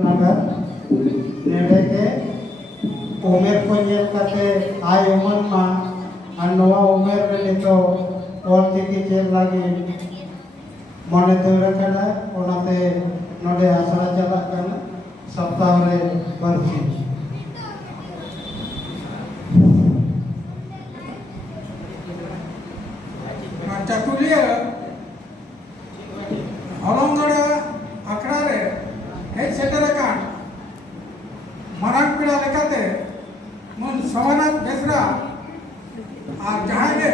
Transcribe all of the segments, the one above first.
नेड़े के उमेर को नेल करते आय उमर मा और नवा उमेर में नितो ऑलचिकी चेल लगी मने तोरा कना ओनाते नोडे आसरा चला कना सप्ताह रे बरसी चातुर्य हलंगड़ा आखड़ा रे हे सेटर का मरान पीड़ा लेकाते मन सवनाथ बेसरा और जहाँ के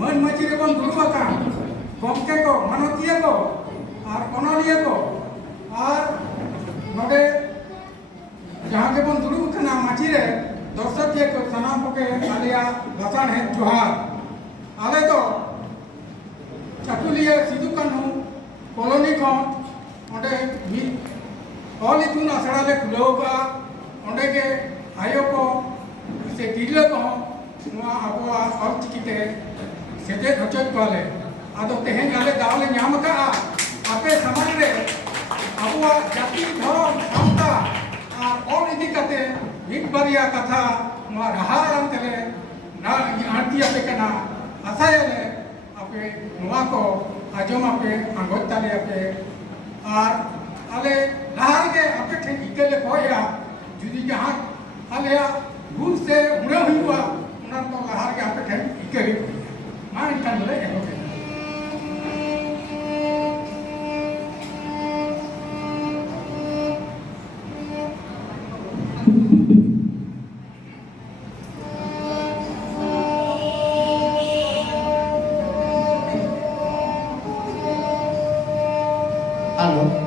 मन मची रे बन दुरुबा का गमके को मनोतिया को और अनलिया को और नोडे जहाँ के बन दुरुब कना मची रे दर्शक के को सनाम के आलिया लसान है जोहार आले तो चाकुलिया सिद्धू कानू कॉलोनी खन ओंडे ऑल इतुन आसड़ा ले खुलाव का ओंडे के आयो को से तिरले को आबो ऑलचिकीते सेजे खचोय पाले आदो तेहेन आले दावले ᱧᱟᱢ का आपे समाज रे आबो जाति धर्म सावता और ऑल इदी काते एक बारिया कथा मा रहाराम तेले ना आंटी आपे कना आसायले आपे नोआ को आजम आपे आंगोत ताले आपे और आले लहार के आपे ठेक इकेले कोया जुदी जहां आले गुण से उड़े हुआ उना तो लहार के आपे ठेक इकेले मा इनका ले एहो के हेलो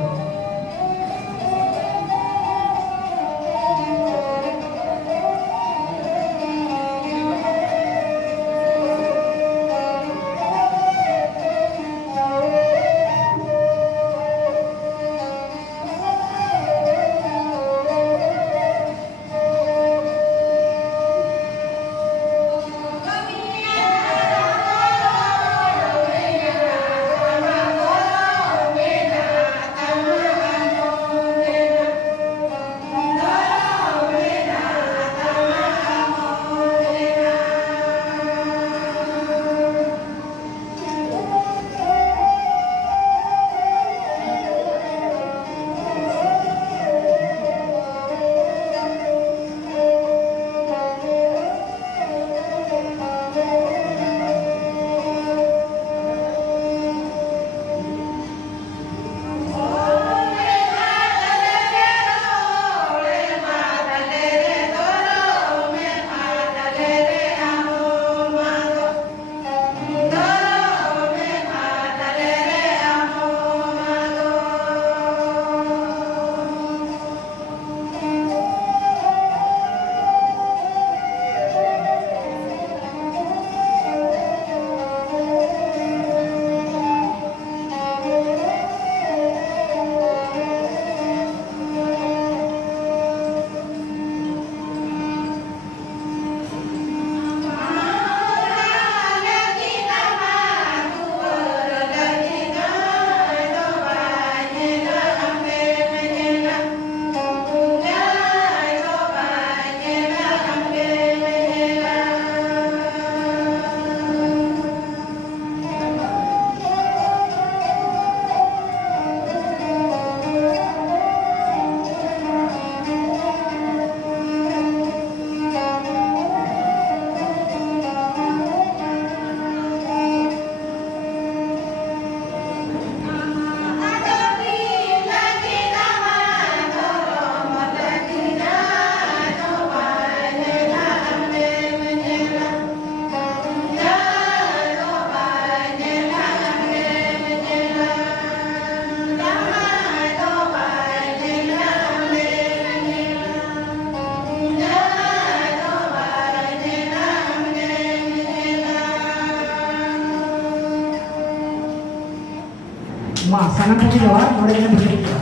मा साना को जवा नोडे ने बिल्कुल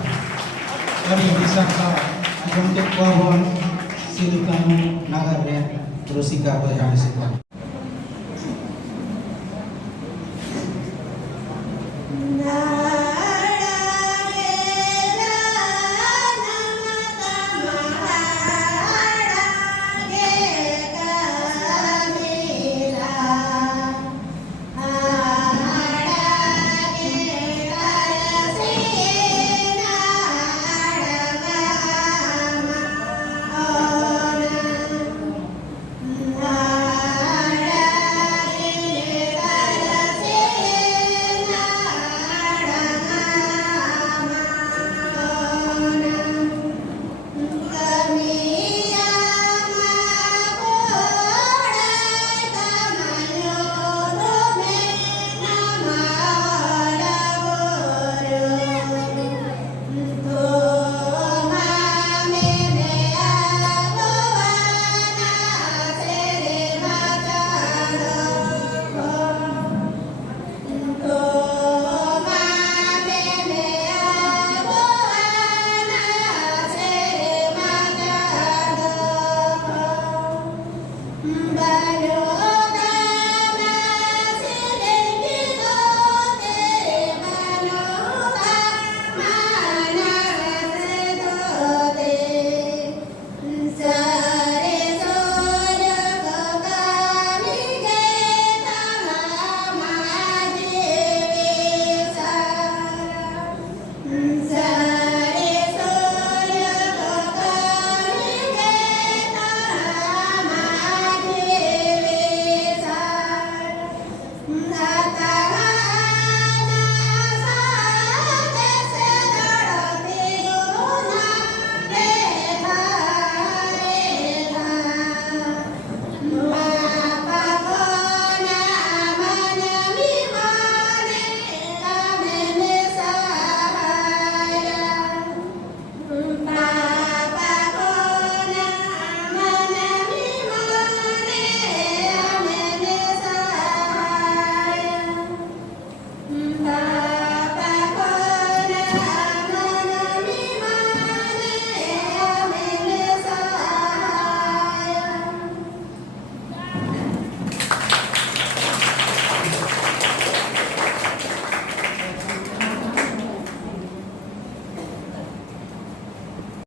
kami bisa ajong tekwa hon silikanu nagar re Rosika Bayani Sita